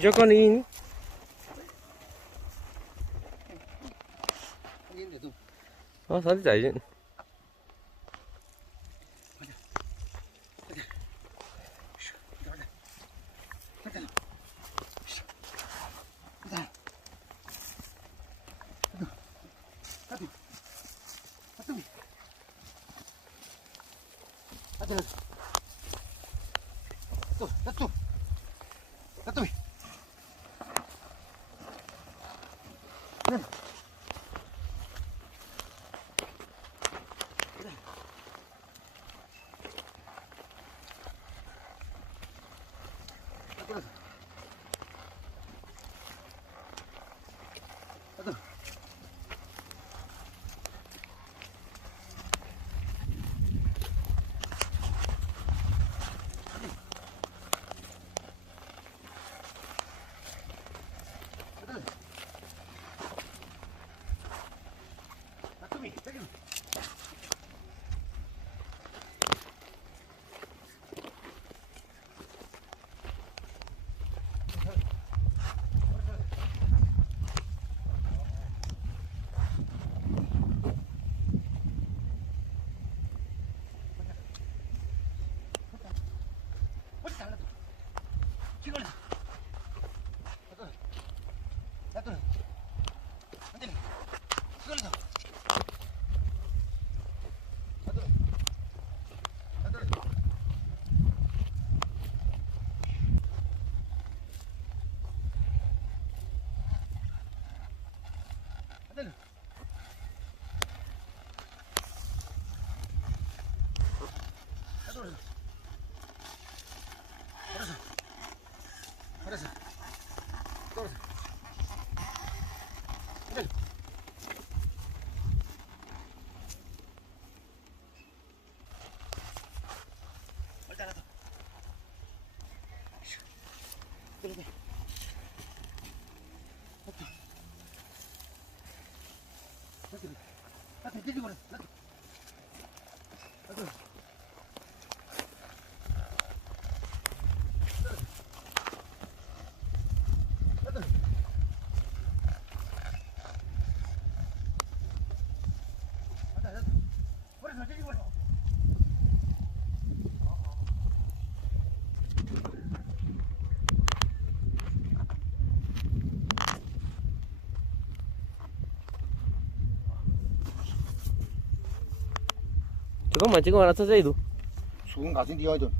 Jokonin. Sao chạy vậy? 잠깐만 지금 하나 찾아 이도. 수건 가진 뒤에 좀.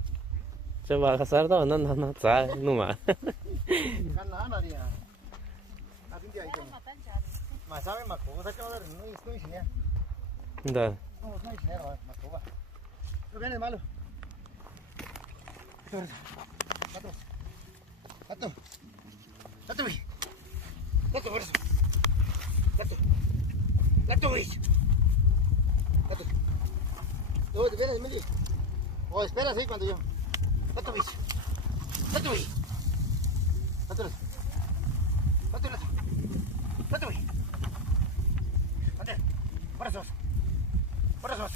Coba kasar tau nan sa numa. Kan na dia. Ga진 뒤에 좀. 마사면 막 고가 잡아서 너 있으냐? Да. 너 있으냐? 막 고가. 너 벤에 말로. 가도. 가도. 가도 위. 가도 버렸어. 가도. 가도 위. 가도. 너 벤에 밀리. Espera ahí cuando yo. Gato bis. Gato bis. Gato bis. Gato bis. Gato bis. Ande. Para sos. Para sos.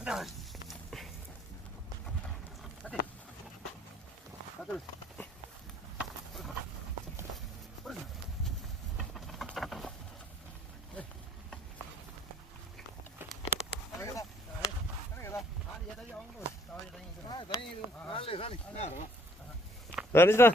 Ande. Ande. Gato bis. Dale está.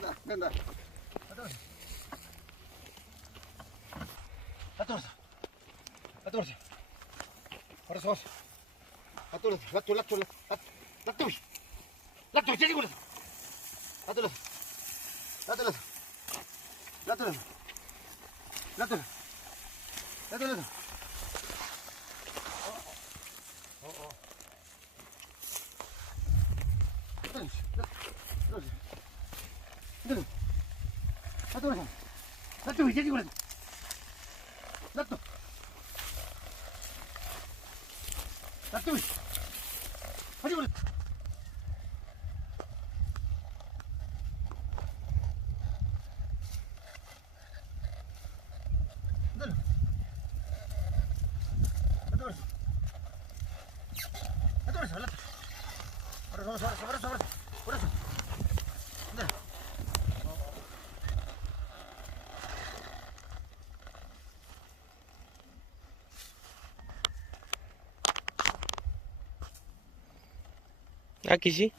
아끼시?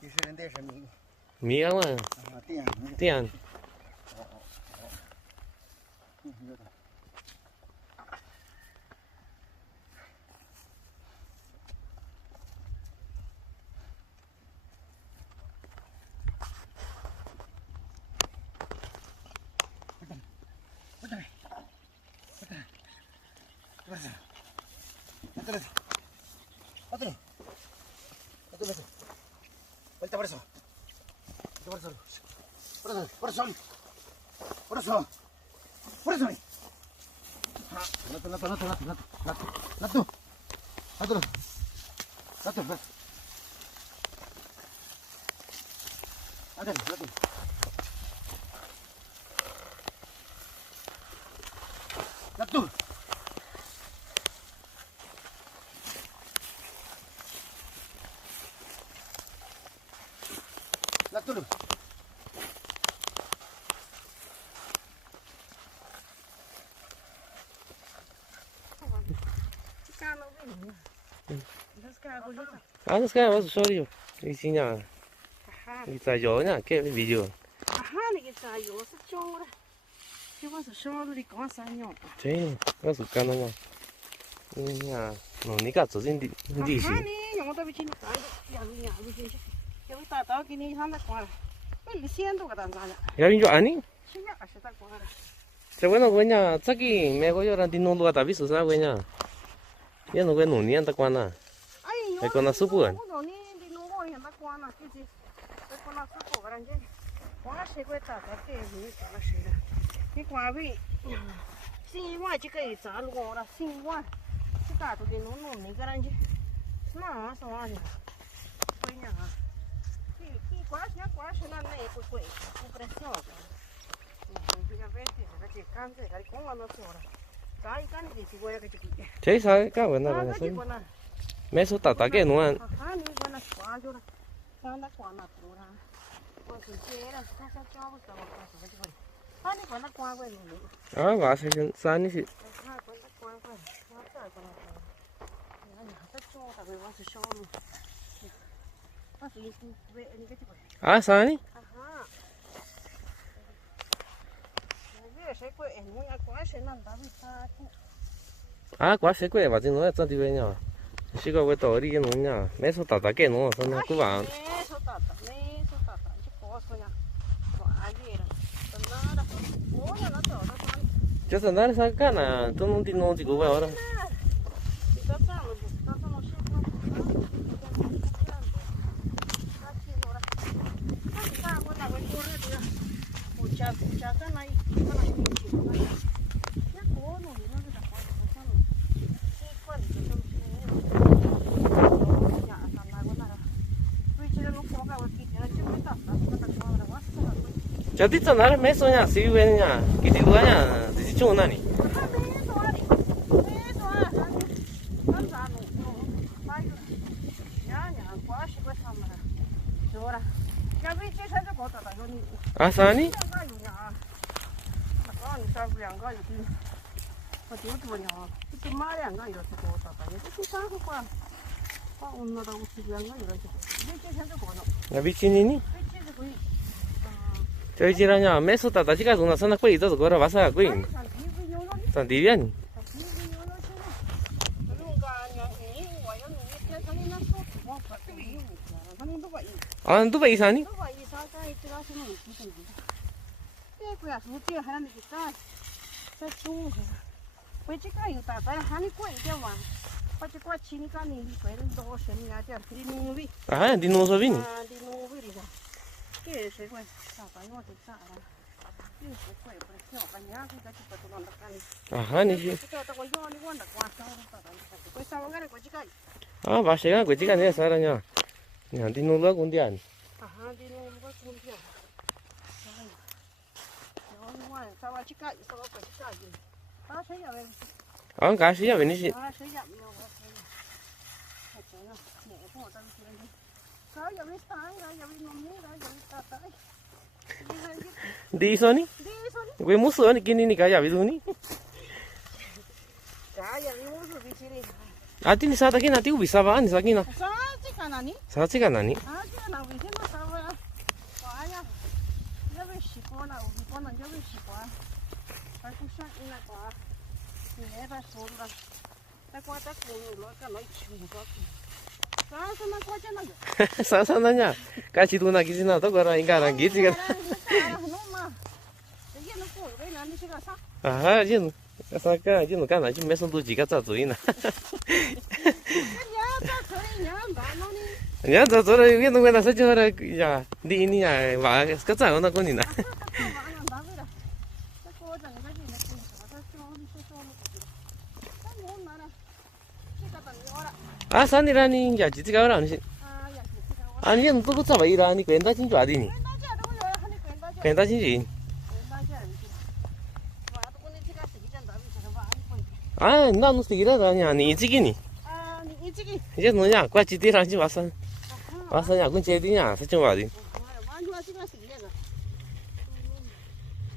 有些人带什么？ 미야마 啊，店。 띠안 有的。 안 스카이 와서 소리요 이시냐 이따 요냐 깨 비디오 제 가서 까노마 냐 너니까 저진 디시 야빈 줄 아니? 저거는 뭐냐 저기 메고 요란 디노도가 다 비슷하다 뭐냐 얘는 왜 논이 한다 거나 con nó súp rồi. Cái quả vị xin ngoài chứ cái giá lúa là xin ngoài tất cả tụi nó nổn này cái anh chứ nó sao à nhỉ quay nhà khi quá sẽ là này quậy cái sọ bây giờ về thì cái gì can gì cái con nó sọ rồi cái gì chỉ quay cái gì chế sao cái vấn đề là sao mấy số tạt cái nó ăn à và sẽ san đi à san đi à quá sẽ quay vào trên nó cho đi về nhà chỉ có cái tổ đi cái nó nhà mấy số tạt cái nó sao nó cứ vào cho nên nó sao cái nào tôi muốn tin nó chỉ có vào đó 저 뒤쪽 나를 몇 소냐 시위냐 기지 누가냐 지지 좀 나니 아 사니 나 미친이니 저희 지라냐 메소 따다 지가 누나 선악 빨리 있어서 걸어 와서 거기 산 디비안 아 누가 이사니 아 디노소비니 아 니지 아 맛있게 그 지가 내 살아냐 야 디노가 군디안 아 가시야 왜니지 đi sao ní? Quê muốn sửa này kia ní cả nhà ví dụ ní. À tin sao ta kia nào tiêu bị sao vậy? Sao kia nào? cả nào ní 사치가 나니? cái nào vì thế nó sao vậy quá nha nhớ về xí quá nào vì con nào nhớ về xí quá phải cũng sang in là quá thì nhớ ra số rồi ta qua ta cùng nó cái nói chuyện quá sao sao nó qua chân nó 사사나냐? 같이 돈 아끼지 나 더거라 인가랑 기지가. 아, 지금 사까 지금 가나 지금 몇 손도 지가 짜주이나. 야, 저 저러 이게 누가 나서 저러 야, 니니야 와, 그자 오나 거니나. 아, 산이라니 야, 지지가 오라 아니. 아니, 얘는 또 그자 봐 이라니 괜다 진줄 아디니. 괜다 진지. 아, 나는 쓰기라도 아니야. 니 이지기니. 이제 너냐? 과지 뒤라지 왔어. 왔어냐? 그 제디냐? 사정 와디.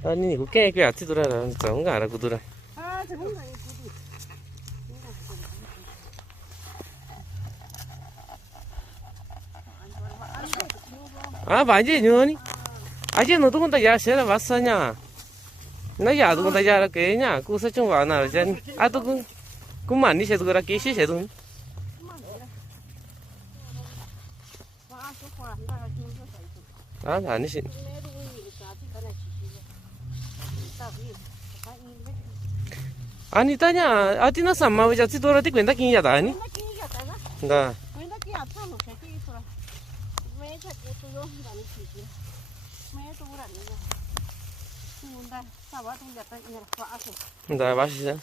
아니, 그 깨 아치더라라. 저건 알아 그더라. 아, 맞지, 너니? 아직 너도 건다 야, 쟤라 왔어냐? 나 야도 건다 야라 깨냐? 그 사정 와나 전. 아도 그 많이 쟤도 그라 깨시 쟤도. 아, 아니시. 아니 따냐? 아디나 삼마 왜 자치 돌아디 괜다 끼냐다 아니? 나. 나 맛있어.